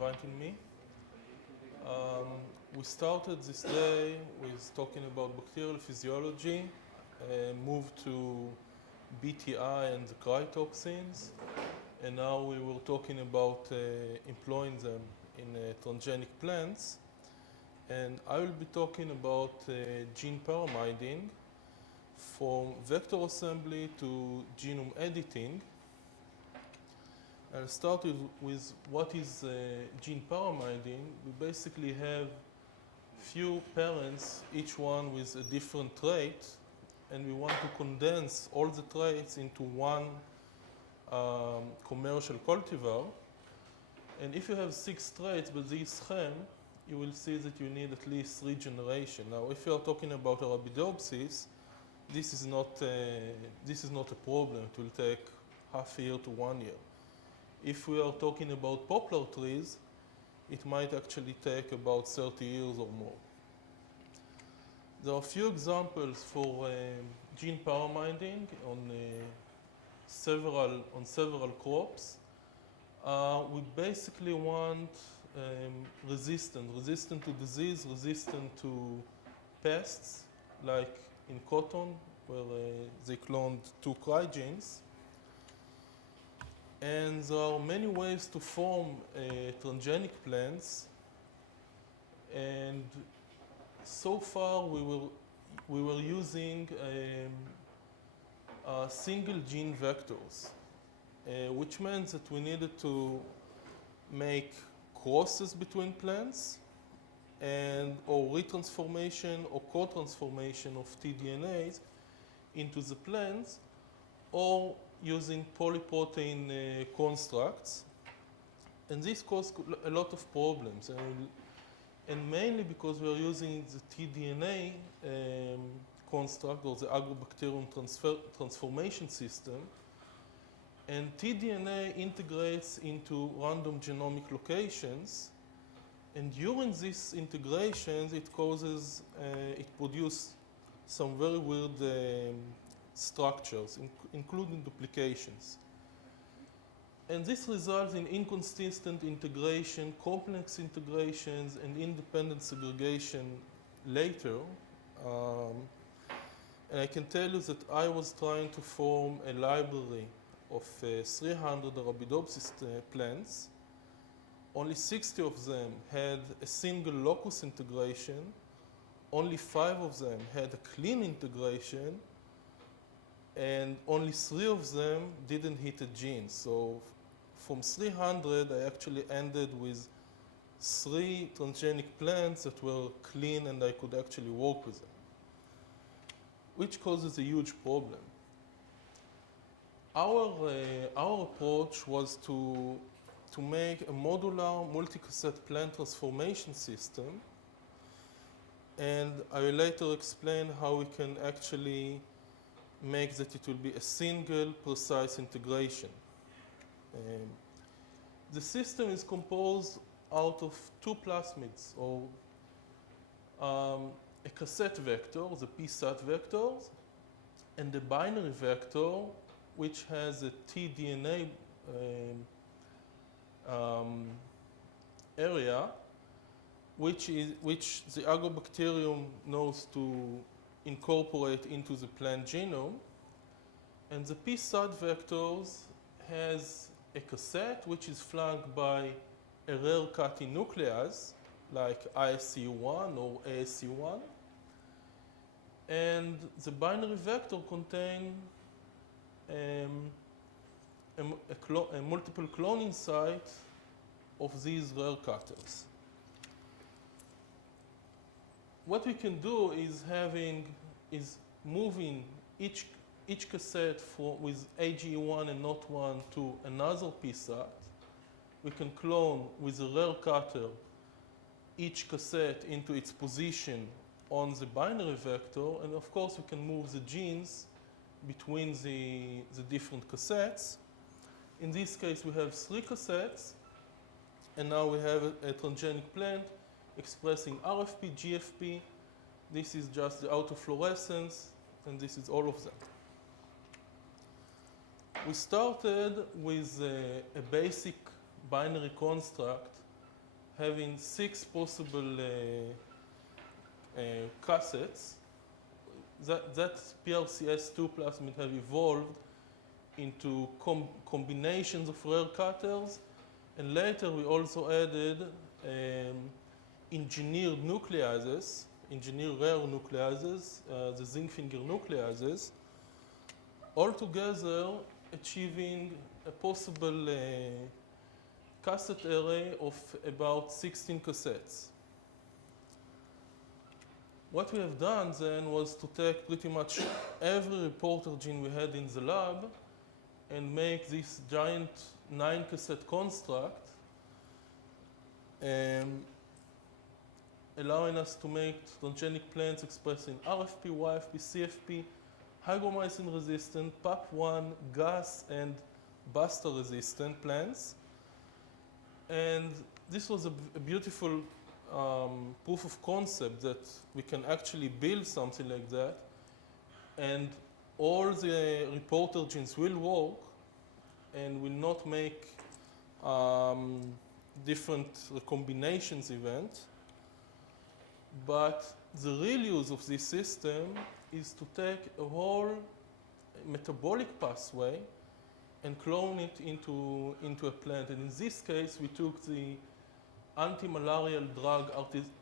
inviting me. We started this day with talking about bacterial physiology, moved to BTI and the cryotoxins, and now we were talking about employing them in transgenic plants. And I will be talking about gene pyramiding, from vector assembly to genome editing. I'll start with what is gene pyramiding. We basically have few parents, each one with a different trait, and we want to condense all the traits into one commercial cultivar. And if you have 6 traits by this scheme, you will see that you need at least 3 generations. Now, if you are talking about Arabidopsis, this is not a problem. It will take half a year to 1 year. If we are talking about poplar trees, it might actually take about 30 years or more. There are a few examples for gene pyramiding on several crops. We basically want resistant to disease, resistant to pests, like in cotton, where they cloned 2 crygenes. And there are many ways to form transgenic plants. And so far, we were using single gene vectors, which meant that we needed to make crosses between plants or retransformation or co-transformation of tDNAs into the plants, or using polyprotein constructs. And this caused a lot of problems, and mainly because we are using the tDNA construct, or the agrobacterium transformation system. And tDNA integrates into random genomic locations, and during these integrations, it produces some very weird structures, including duplications. And this results in inconsistent integration, complex integrations, and independent segregation later. And I can tell you that I was trying to form a library of 300 Arabidopsis plants. Only 60 of them had a single locus integration. Only 5 of them had a clean integration. And only 3 of them didn't hit a gene. So from 300, I actually ended with 3 transgenic plants that were clean and I could actually work with them, which causes a huge problem. Our approach was to make a modular multi-cassette plant transformation system, and I will later explain how we can actually make that it will be a single precise integration. The system is composed out of 2 plasmids, or a cassette vector, the PSAT vectors, and the binary vector, which has a tDNA area, which the agrobacterium knows to incorporate into the plant genome. And the PSAT vectors has a cassette which is flanked by a rare cutting nuclease like ISC1 or ASC1. And the binary vector contains a multiple cloning site of these rare cutters. What we can do is moving each cassette with AGE1 and NOT1 to another PSAT. We can clone with a rare cutter each cassette into its position on the binary vector, and of course we can move the genes between the different cassettes. In this case, we have 3 cassettes, and now we have a transgenic plant expressing RFP, GFP. This is just the autofluorescence, and this is all of them. We started with a basic binary construct having 6 possible cassettes. That PRCS2 plasmid have evolved into combinations of rare cutters, and later we also added engineered nucleases, engineered rare nucleases, the zinc finger nucleases, altogether achieving a possible cassette array of about 16 cassettes. What we have done then was to take pretty much every reporter gene we had in the lab and make this giant 9-cassette construct, allowing us to make transgenic plants expressing RFP, YFP, CFP, hygromycin resistant, PAP1, GAS, and BASTA resistant plants. And this was a beautiful proof of concept that we can actually build something like that, and all the reporter genes will work and will not make different recombinations event. But the real use of this system is to take a whole metabolic pathway and clone it into a plant. And in this case, we took the anti-malarial drug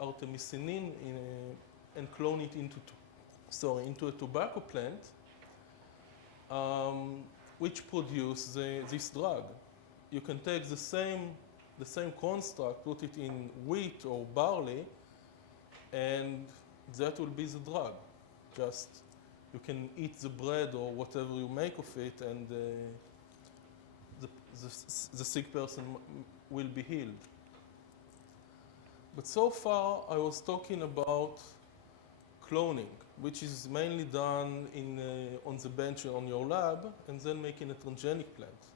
artemisinin and clone it into a tobacco plant, which produce this drug. You can take the same construct, put it in wheat or barley, and that will be the drug. Just you can eat the bread or whatever you make of it, and the sick person will be healed. But so far, I was talking about cloning, which is mainly done on the bench on your lab, and then making a transgenic plant.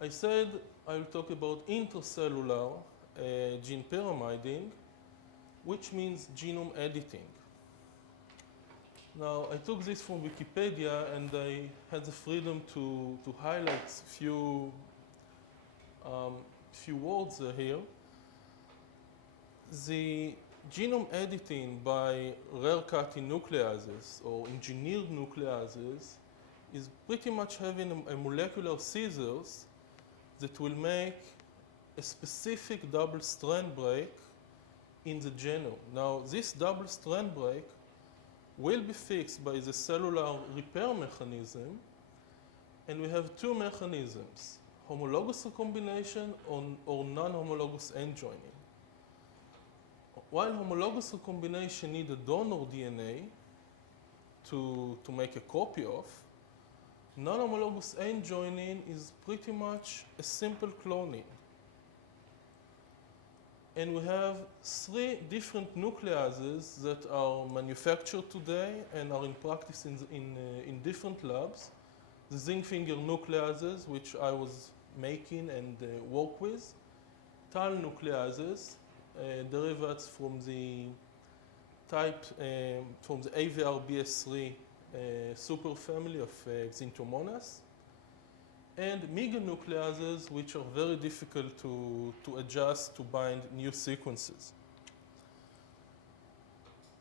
I said I will talk about intra-cellular gene pyramiding, which means genome editing. Now, I took this from Wikipedia, and I had the freedom to highlight few words here. The genome editing by rare cutting nucleases or engineered nucleases is pretty much having a molecular scissors that will make a specific double strand break in the genome. Now, this double strand break will be fixed by the cellular repair mechanism, and we have 2 mechanisms: homologous recombination or non-homologous end joining. While homologous recombination needs a donor DNA to make a copy of, non-homologous end joining is pretty much a simple cloning. And we have 3 different nucleases that are manufactured today and are in practice in different labs. The zinc finger nucleases, which I was making and work with, TAL nucleases, derivatives from the from the AVR-BS3 superfamily of Xanthomonas, and meganucleases, which are very difficult to adjust to bind new sequences.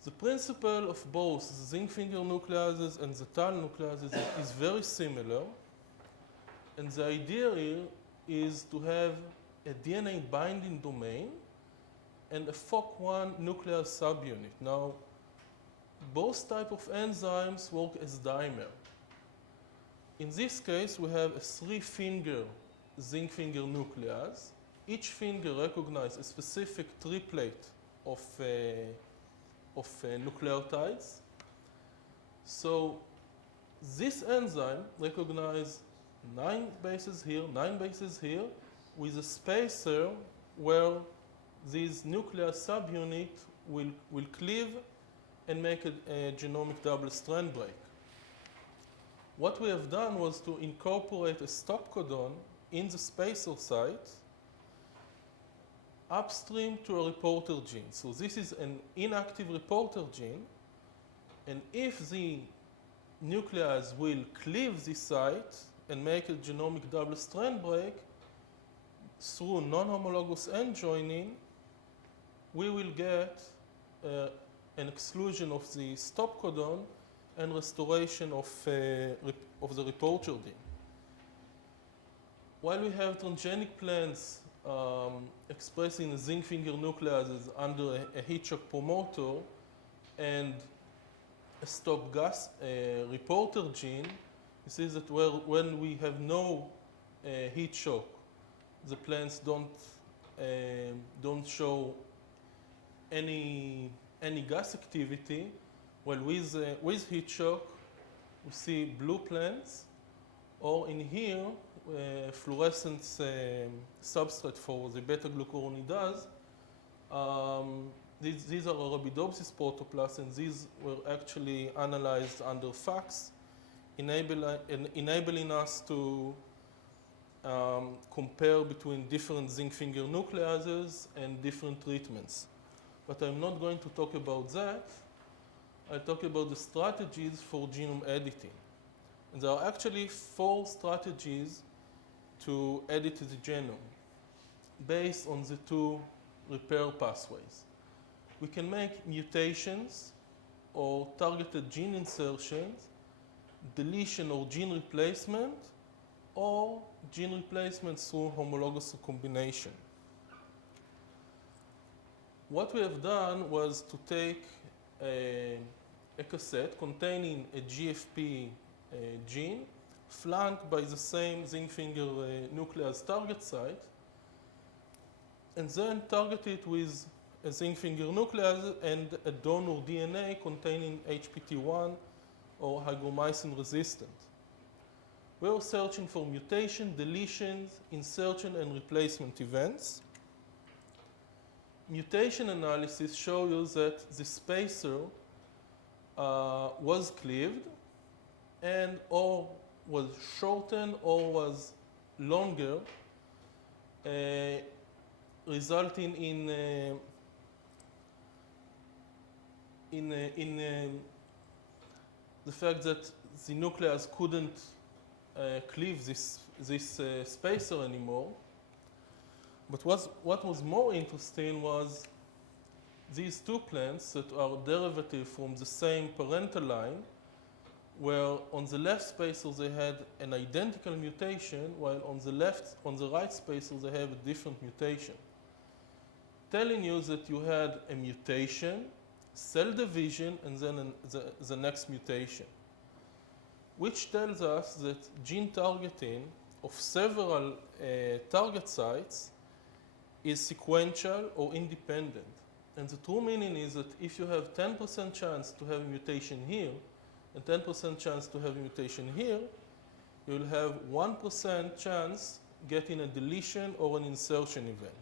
The principle of both the zinc finger nucleases and the TAL nucleases is very similar, and the idea here is to have a DNA binding domain and a FOC1 nuclear subunit. Now, both types of enzymes work as dimer. In this case, we have a 3-finger zinc finger nuclease. Each finger recognizes a specific triplet of nucleotides. So this enzyme recognizes 9 bases here, 9 bases here, with a spacer where this nuclear subunit will cleave and make a genomic double-strand break. What we have done was to incorporate a stop codon in the spacer site upstream to a reporter gene. So this is an inactive reporter gene, and if the nuclease will cleave this site and make a genomic double-strand break, through non-homologous end joining, we will get an exclusion of the stop codon and restoration of the reporter gene. While we have transgenic plants expressing zinc finger nucleases under a heat shock promoter and a stop gas reporter gene, you see that when we have no heat shock, the plants don't show any gas activity. While with heat shock, we see blue plants, or in here, fluorescent substrate for the beta-glucuronidase. These are Arabidopsis protoplasts, and these were actually analyzed under FACS, enabling us to compare between different zinc finger nucleases and different treatments. But I'm not going to talk about that. I'll talk about the strategies for genome editing. And there are actually 4 strategies to edit the genome based on the 2 repair pathways. We can make mutations or targeted gene insertions, deletion or gene replacement, or gene replacement through homologous recombination. What we have done was to take a cassette containing a GFP gene flanked by the same zinc finger nuclease target site, and then target it with a zinc finger nuclease and a donor DNA containing HPT1 or hygromycin resistant. We are searching for mutation, deletions, insertion, and replacement events. Mutation analysis shows you that the spacer was cleaved and or was shortened or was longer, resulting in the fact that the nucleus couldn't cleave this spacer anymore. But what was more interesting was these 2 plants that are derivative from the same parental line, where on the left spacer they had an identical mutation, while on the right spacer they have a different mutation, telling you that you had a mutation, cell division, and then the next mutation, which tells us that gene targeting of several target sites is sequential or independent. And the true meaning is that if you have 10% chance to have a mutation here and 10% chance to have a mutation here, you will have 1% chance getting a deletion or an insertion event,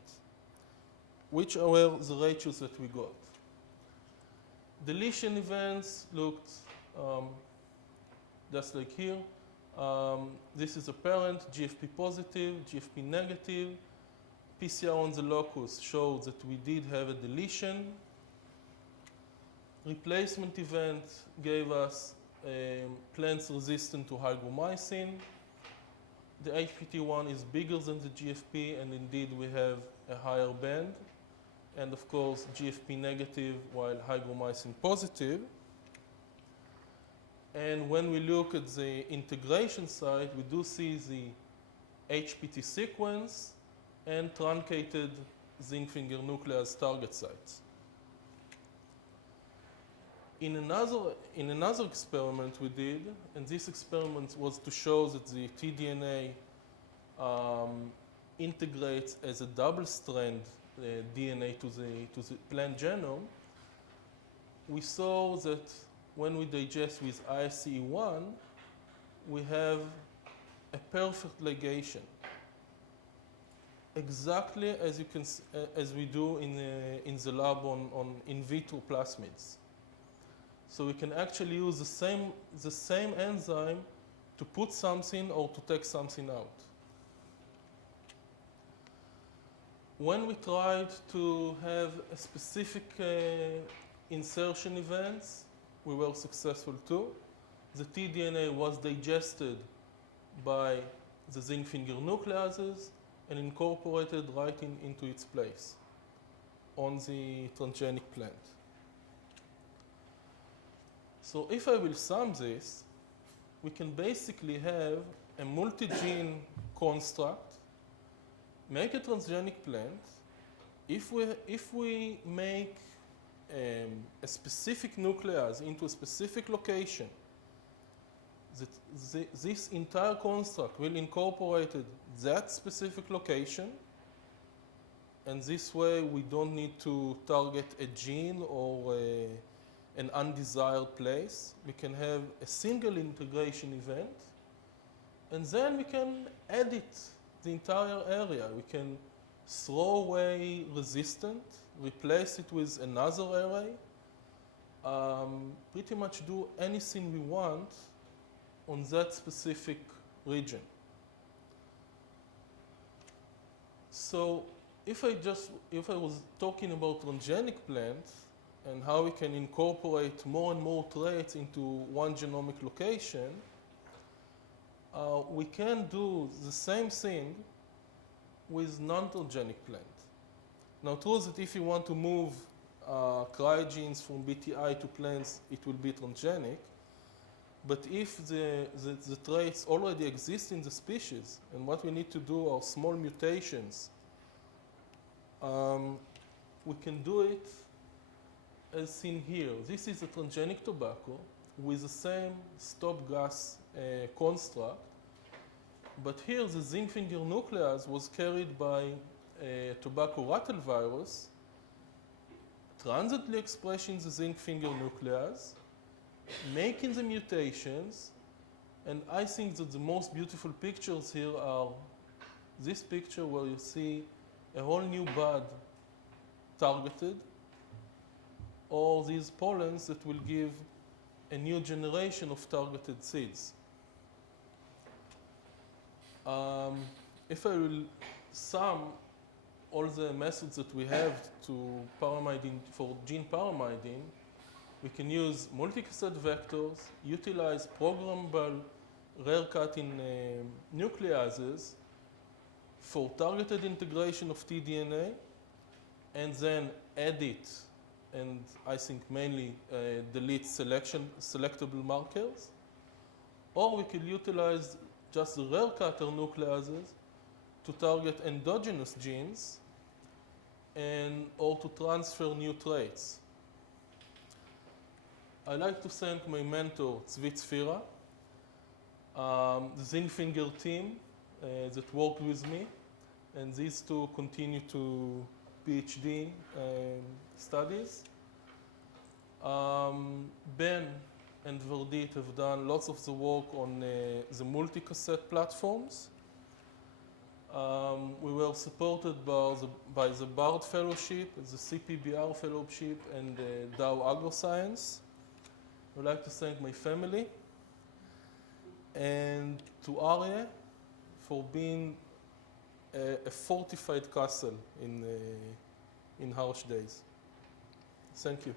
which are the ratios that we got. Deletion events looked just like here. This is a parent, GFP positive, GFP negative. PCR on the locus shows that we did have a deletion. Replacement event gave us plants resistant to hygromycin. The HPT1 is bigger than the GFP, and indeed we have a higher band. And of course, GFP negative while hygromycin positive. And when we look at the integration site, we do see the HPT sequence and truncated zinc finger nuclease target sites. In another experiment we did, and this experiment was to show that the tDNA integrates as a double-strand DNA to the plant genome, we saw that when we digest with ISCE1, we have a perfect ligation, exactly as we do in the lab on in vitro plasmids. So we can actually use the same enzyme to put something or to take something out. When we tried to have a specific insertion events, we were successful too. The tDNA was digested by the zinc finger nucleases, and incorporated right into its place on the transgenic plant. So if I will sum this, we can basically have a multi-gene construct, make a transgenic plant. If we make a specific nuclease into a specific location, this entire construct will incorporate that specific location, and this way we don't need to target a gene or an undesired place. We can have a single integration event, and then we can edit the entire area. We can throw away resistant, replace it with another array, pretty much do anything we want on that specific region. So if I was talking about transgenic plants and how we can incorporate more and more traits into one genomic location, we can do the same thing with non-transgenic plants. Now, true that if you want to move cryogenes from BTI to plants, it will be transgenic. But if the traits already exist in the species, and what we need to do are small mutations, we can do it as seen here. This is a transgenic tobacco with the same stop gas construct. But here the zinc finger nuclease was carried by a tobacco rattle virus, transiently expressing the zinc finger nuclease, making the mutations, and I think that the most beautiful pictures here are this picture where you see a whole new bud targeted, or these pollens that will give a new generation of targeted seeds. If I will sum all the methods that we have to paramidine for gene paramidine, we can use multi-cassette vectors, utilize programmable rare cutting nucleases for targeted integration of tDNA, and then edit, and I think mainly delete selectable markers. Or we could utilize just the rare cutter nucleases to target endogenous genes or to transfer new traits. I'd like to thank my mentor, Tzvi Tzfira, the zinc finger team that worked with me, and these two continue to PhD studies. Ben and Verdit have done lots of the work on the multi-cassette platforms. We were supported by the BARD Fellowship, the CPBR Fellowship, and Dow AgroScience. I'd like to thank my family and to Arieh for being a fortified castle in harsh days. Thank you.